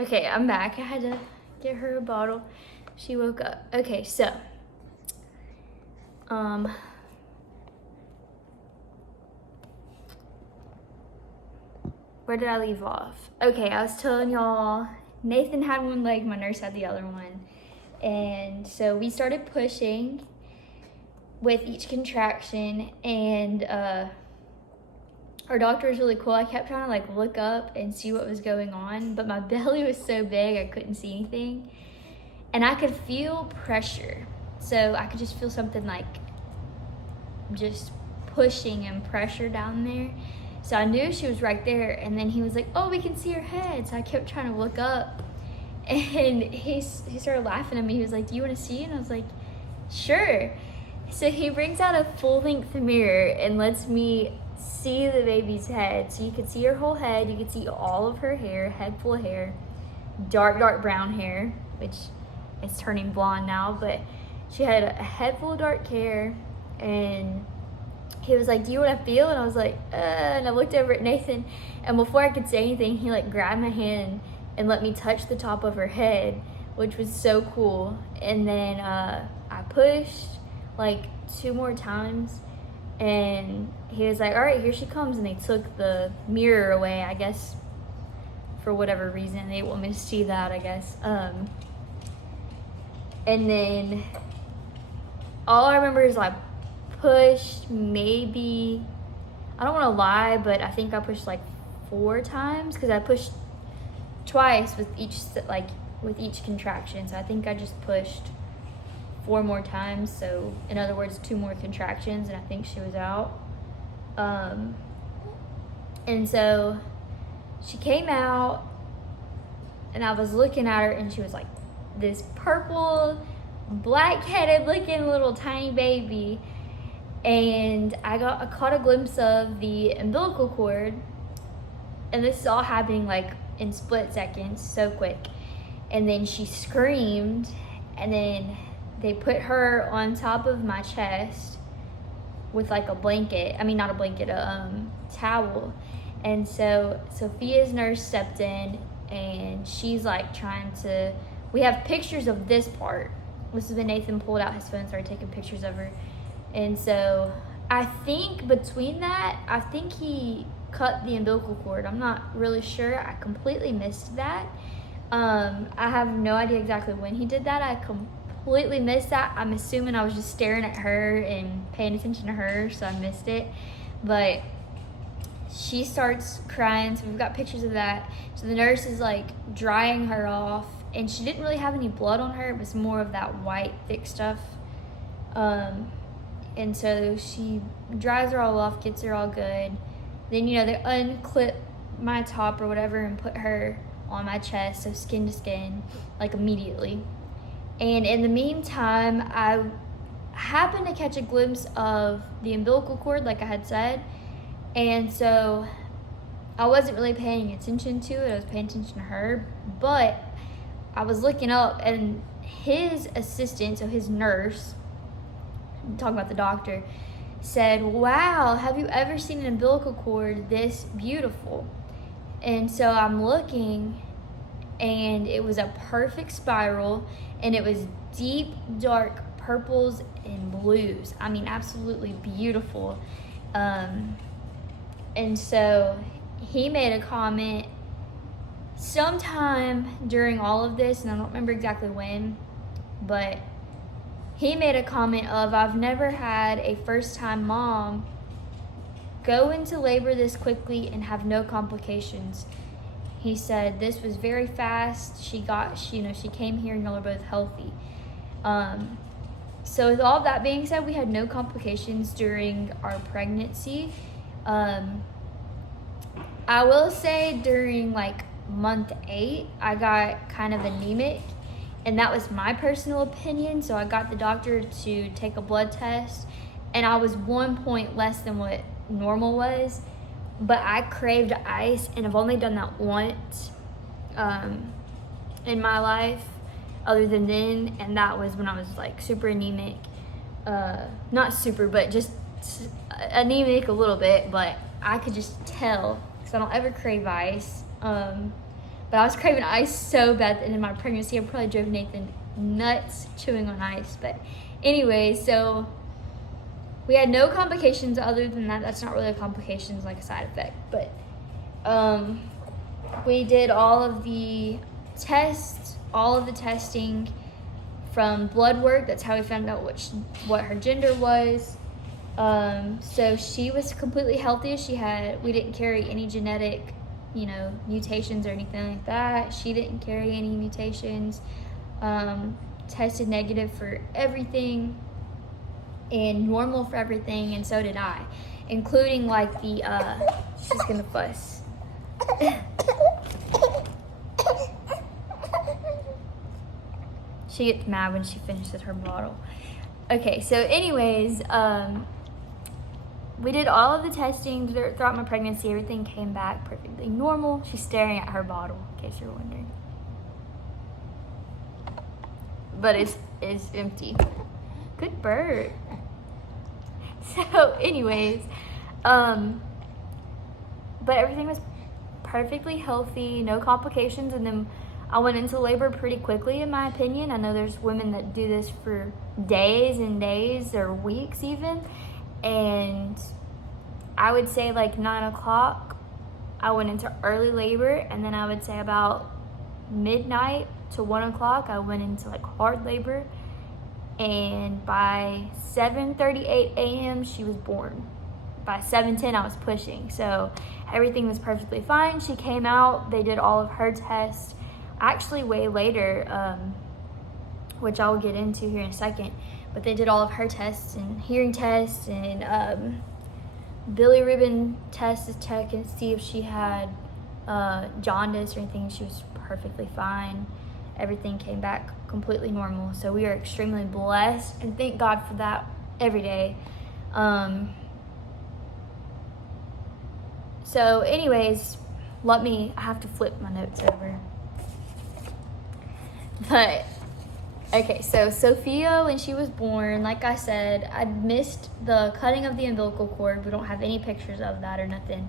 Okay, I'm back. I had to get her a bottle. She woke up. Okay, so where did I leave off? Okay, I was telling y'all Nathan had one leg, my nurse had the other one. And so we started pushing with each contraction, and our doctor was really cool. I kept trying to like look up and see what was going on, but my belly was so big I couldn't see anything. And I could feel pressure. So I could just feel something like just pushing and pressure down there. So I knew she was right there. And then he was like, oh, we can see her head. So I kept trying to look up. And he started laughing at me. He was like, do you want to see? And I was like, sure. So he brings out a full-length mirror and lets me see the baby's head. So you could see her whole head. You could see all of her hair, head full of hair, dark brown hair, which is turning blonde now. But she had a head full of dark hair. And he was like, do you want to feel? And I was like, and I looked over at Nathan. And before I could say anything, he like grabbed my hand and let me touch the top of her head, which was so cool. And then I pushed like 2 more times, and he was like, all right, here she comes. And they took the mirror away, I guess, for whatever reason. They didn't want me to see that, I guess. And then all I remember is I pushed maybe, I don't want to lie, but I think I pushed like 4 times, because I pushed twice with each contraction. So I think I just pushed 4 more times. So in other words, 2 more contractions, and I think she was out. And so she came out, and I was looking at her, and she was like this purple, black-headed looking little tiny baby. And I caught a glimpse of the umbilical cord, and this is all happening like in split seconds, so quick. And then she screamed, and then they put her on top of my chest with like a blanket. I mean, not a blanket, a towel. And so Sophia's nurse stepped in, and she's like trying to, we have pictures of this part. This is when Nathan pulled out his phone and started taking pictures of her. And so I think between that, I think he cut the umbilical cord. I'm not really sure. I completely missed that. I have no idea exactly when he did that. I completely missed that. I'm assuming I was just staring at her and paying attention to her, so I missed it. But she starts crying, so we've got pictures of that. So the nurse is like drying her off, and she didn't really have any blood on her. It was more of that white, thick stuff. And so she dries her all off, gets her all good. Then, they unclip my top or whatever and put her on my chest, so skin to skin, like immediately. And in the meantime, I happened to catch a glimpse of the umbilical cord, like I had said. And so I wasn't really paying attention to it. I was paying attention to her. But I was looking up, and his assistant, so his nurse, I'm talking about the doctor, said, wow, have you ever seen an umbilical cord this beautiful? And so I'm looking, and it was a perfect spiral, and it was deep, dark purples and blues. I mean, absolutely beautiful. And so he made a comment sometime during all of this, and I don't remember exactly when, but he made a comment of, I've never had a first-time mom go into labor this quickly and have no complications. He said this was very fast. She came here and y'all are both healthy. So with all that being said, we had no complications during our pregnancy. I will say during like month 8, I got kind of anemic. And that was my personal opinion. So I got the doctor to take a blood test, and I was 1 point less than what normal was. But I craved ice, and I've only done that once in my life other than then. And that was when I was like super anemic. Not super, but just anemic a little bit. But I could just tell, because I don't ever crave ice. But I was craving ice so bad at the end of my pregnancy. I probably drove Nathan nuts chewing on ice. But anyway, so we had no complications other than that. That's not really a complication, it's like a side effect. But we did all of the tests, all of the testing from blood work. That's how we found out what her gender was. So she was completely healthy. We didn't carry any genetic, mutations or anything like that. She didn't carry any mutations. Tested negative for everything and normal for everything, and so did I, including like she's gonna fuss. She gets mad when she finishes her bottle. Okay, so anyways, we did all of the testing throughout my pregnancy. Everything came back perfectly normal. She's staring at her bottle, in case you're wondering. But it's empty. Good bird. So anyways, but everything was perfectly healthy, no complications, and then I went into labor pretty quickly, in my opinion. I know there's women that do this for days and days or weeks even, and I would say like 9 o'clock I went into early labor, and then I would say about midnight to 1 o'clock I went into like hard labor, and by 7:38 a.m. she was born. By 7:10 I was pushing, so everything was perfectly fine. She came out, they did all of her tests actually way later, which I'll get into here in a second, but they did all of her tests and hearing tests and bilirubin tests to check and see if she had jaundice or anything. She was perfectly fine. Everything came back completely normal, so we are extremely blessed and thank God for that every day. So anyways, I have to flip my notes over. But okay, so Sophia, when she was born, like I said, I missed the cutting of the umbilical cord. We don't have any pictures of that or nothing.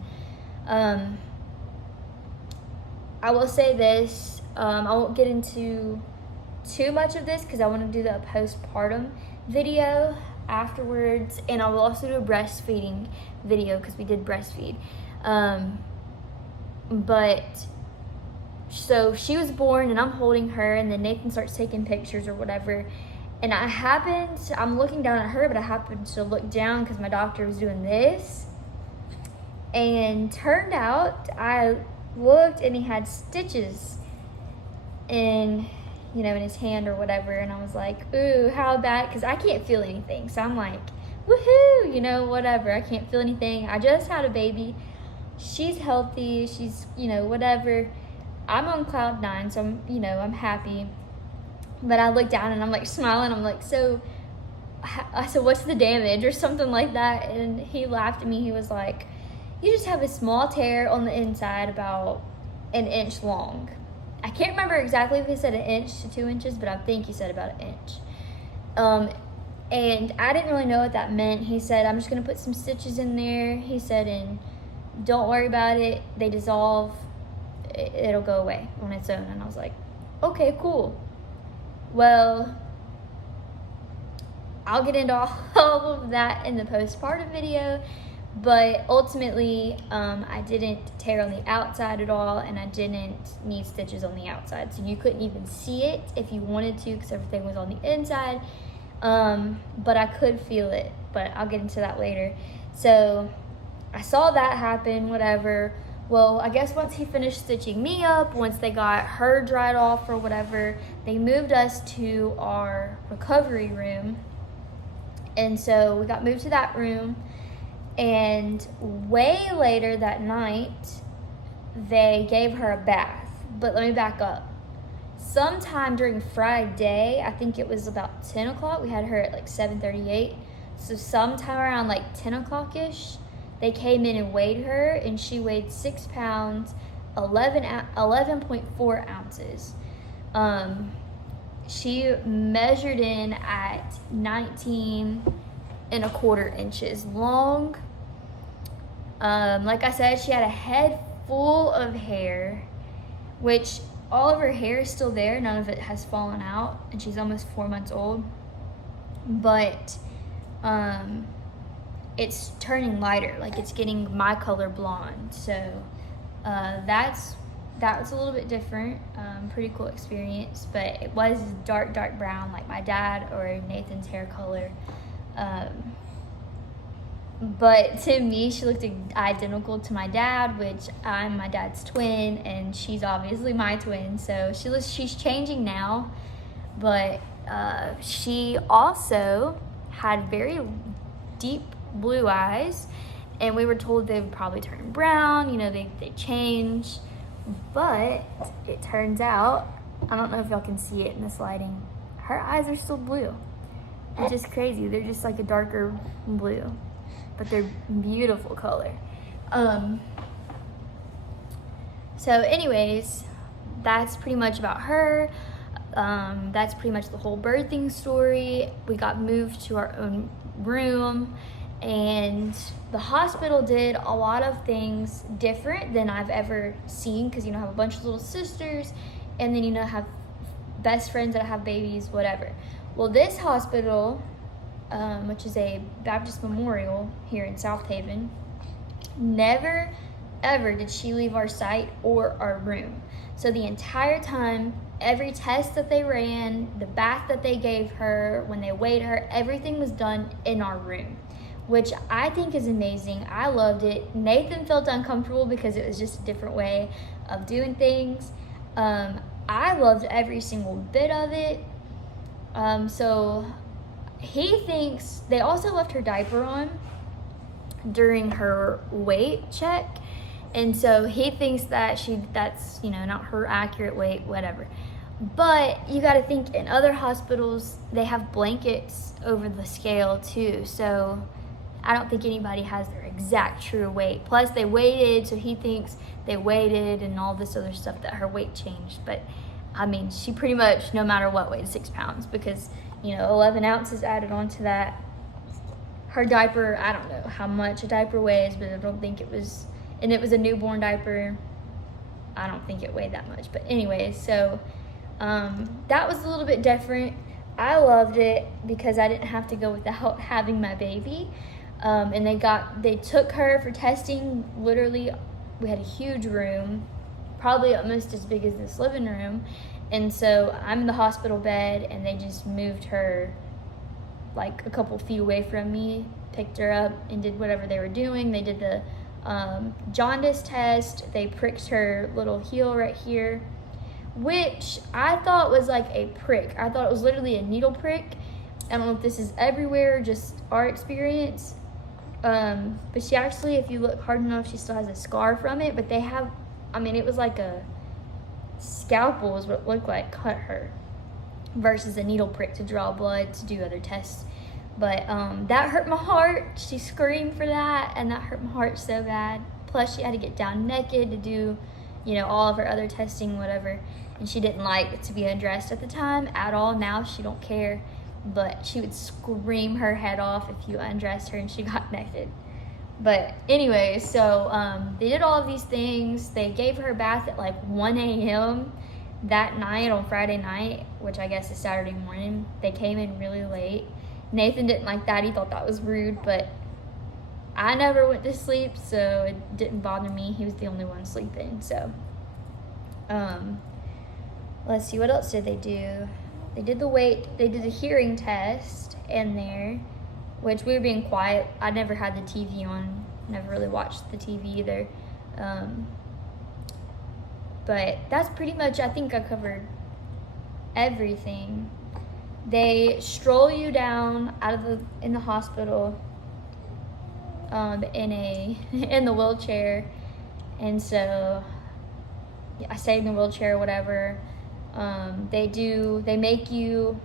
I will say this, I won't get into too much of this because I want to do the postpartum video afterwards, and I will also do a breastfeeding video because we did breastfeed. But so she was born and I'm holding her, and then Nathan starts taking pictures or whatever, and I'm looking down at her, but I happened to look down because my doctor was doing this, and turned out I looked and he had stitches in his hand or whatever, and I was like, ooh, how bad? Because I can't feel anything, so I'm like, woohoo, whatever, I can't feel anything. I just had a baby, she's healthy, she's whatever. I'm on cloud 9, so I'm happy. But I look down and I'm like smiling. I'm like, so I said, what's the damage or something like that? And he laughed at me. He was like, you just have a small tear on the inside about 1 inch long. I can't remember exactly if he said 1 inch to 2 inches, but I think he said about 1 inch. And I didn't really know what that meant. He said, I'm just going to put some stitches in there. He said, and don't worry about it. They dissolve. It'll go away on its own. And I was like, okay, cool. Well, I'll get into all of that in the postpartum video, but ultimately I didn't tear on the outside at all, and I didn't need stitches on the outside, so you couldn't even see it if you wanted to because everything was on the inside, but I could feel it, but I'll get into that later. So I saw that happen, whatever. Well, I guess once he finished stitching me up, once they got her dried off or whatever, they moved us to our recovery room. And so we got moved to that room. And way later that night, they gave her a bath. But let me back up. Sometime during Friday, I think it was about 10 o'clock. We had her at like 7:38. So sometime around like 10 o'clock-ish, they came in and weighed her, and she weighed 6 pounds, 11.4 ounces. She measured in at 19.25 inches long. Like I said, she had a head full of hair. which all of her hair is still there. None of it has fallen out, and she's almost 4 months old. But it's turning lighter, like it's getting my color blonde. So that was a little bit different. Pretty cool experience, but it was dark brown like my dad or Nathan's hair color. But to me, she looked identical to my dad, which I'm my dad's twin, and she's obviously my twin. So she's changing now, but she also had very deep blue eyes, and we were told they would probably turn brown. You know, they change, but it turns out, I don't know if y'all can see it in this lighting, her eyes are still blue. It's just crazy. They're just like a darker blue, but they're beautiful color. So anyways, that's pretty much about her. That's pretty much the whole birthing story. We got moved to our own room, and the hospital did a lot of things different than I've ever seen, because you know, I have a bunch of little sisters, and then you know, have best friends that have babies, whatever. Well, this hospital, which is a Baptist Memorial here in South Haven, never ever did she leave our site or our room. So the entire time, every test that they ran, the bath that they gave her, when they weighed her, everything was done in our room, which I think is amazing. I loved it. Nathan felt uncomfortable because it was just a different way of doing things. I loved every single bit of it. So he thinks they also left her diaper on during her weight check, and so he thinks that that's you know, not her accurate weight, whatever. But you got to think, in other hospitals they have blankets over the scale too, so I don't think anybody has their exact true weight. Plus they waited, so he thinks they waited and all this other stuff, that her weight changed. But I mean, she pretty much, no matter what, weighed 6 pounds, because you know, 11 ounces added on to that. Her diaper, I don't know how much a diaper weighs, but I don't think it was, and it was a newborn diaper, I don't think it weighed that much. But anyways, so that was a little bit different. I loved it because I didn't have to go without having my baby. And they took her for testing. Literally, we had a huge room, probably almost as big as this living room. And so I'm in the hospital bed, and they just moved her like a couple feet away from me, picked her up, and did whatever they were doing. They did the jaundice test. They pricked her little heel right here, which I thought was like a prick. I thought it was literally a needle prick. I don't know if this is everywhere, just our experience. But she actually, if you look hard enough, she still has a scar from it. But they have, I mean, it was like a scalpel is what it looked like, cut her, versus a needle prick to draw blood to do other tests. But that hurt my heart. She screamed for that, and that hurt my heart so bad. Plus she had to get down naked to do, you know, all of her other testing, whatever, and she didn't like to be undressed at the time at all. Now she don't care, but she would scream her head off if you undressed her and she got naked. But anyway, so they did all of these things. They gave her a bath at like 1 a.m. that night on Friday night, which I guess is Saturday morning. They came in really late. Nathan didn't like that. He thought that was rude, but I never went to sleep, so it didn't bother me. He was the only one sleeping. So let's see, what else did they do? They did the hearing test in there, which we were being quiet. I never had the TV on, never really watched the TV either. But that's pretty much, I think I covered everything. They stroll you down in the hospital in the wheelchair, and so I stayed in the wheelchair or whatever. They make you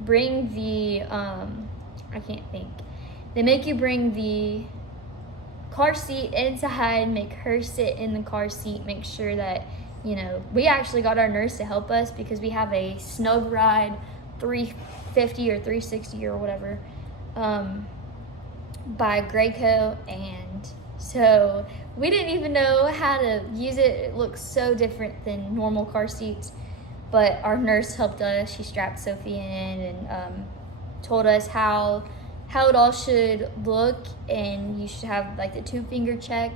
bring the they make you bring the car seat inside, make her sit in the car seat, make sure that, you know, we actually got our nurse to help us because we have a Snug Ride 350 or 360 or whatever by Graco, and So we didn't even know how to use it. It looks so different than normal car seats. But our nurse helped us. She strapped Sophie in and told us how it all should look, and you should have like the 2-finger check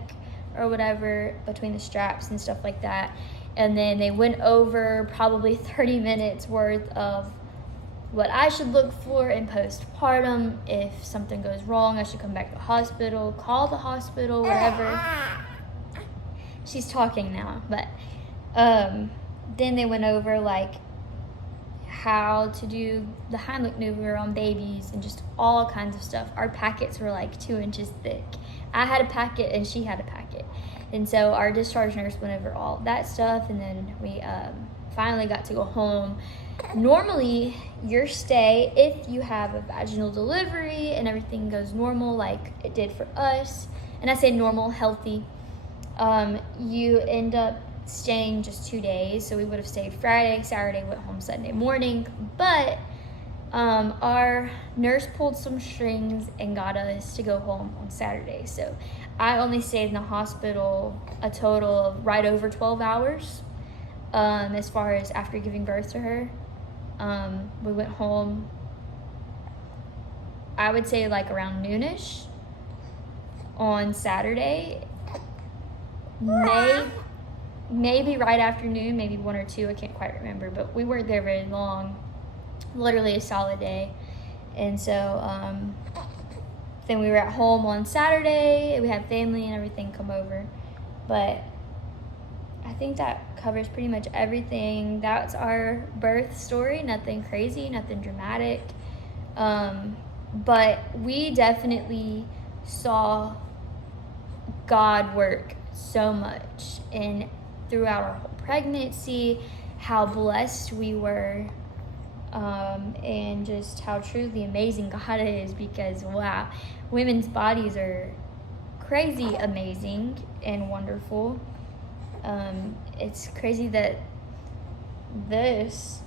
or whatever between the straps and stuff like that. And then they went over probably 30 minutes worth of what I should look for in postpartum. If something goes wrong, I should come back to the hospital, call the hospital, whatever. She's talking now, but then they went over like how to do the Heimlich maneuver on babies and just all kinds of stuff. Our packets were like 2 inches thick. I had a packet and she had a packet. And so our discharge nurse went over all that stuff, and then we finally got to go home. Normally, your stay, if you have a vaginal delivery and everything goes normal like it did for us, and I say normal, healthy, you end up staying just 2 days. So we would have stayed Friday, Saturday, went home Sunday morning. But our nurse pulled some strings and got us to go home on Saturday. So I only stayed in the hospital a total of right over 12 hours as far as after giving birth to her. We went home, I would say like around noonish on Saturday. Maybe right afternoon, maybe 1 or 2, I can't quite remember, but we weren't there very long, literally a solid day. And so then we were at home on Saturday. We had family and everything come over, but I think that covers pretty much everything. That's our birth story. Nothing crazy, nothing dramatic, but we definitely saw God work so much and throughout our whole pregnancy, how blessed we were, and just how truly amazing God is, because wow, women's bodies are crazy amazing and wonderful. It's crazy that this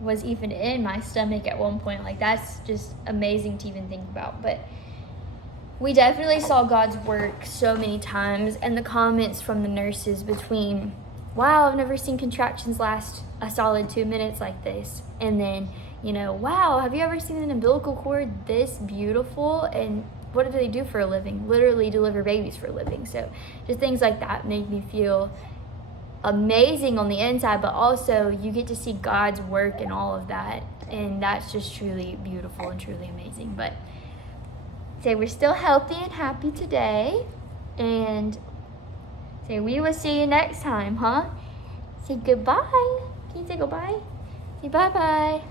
was even in my stomach at one point. Like, that's just amazing to even think about. But we definitely saw God's work so many times, and the comments from the nurses between, wow, I've never seen contractions last a solid 2 minutes like this, and then, you know, wow, have you ever seen an umbilical cord this beautiful? And what do they do for a living? Literally deliver babies for a living. So just things like that made me feel amazing on the inside, but also you get to see God's work in all of that, and that's just truly beautiful and truly amazing. But say we're still healthy and happy today, and say we will see you next time, huh? Say goodbye. Can you say goodbye? Say bye-bye.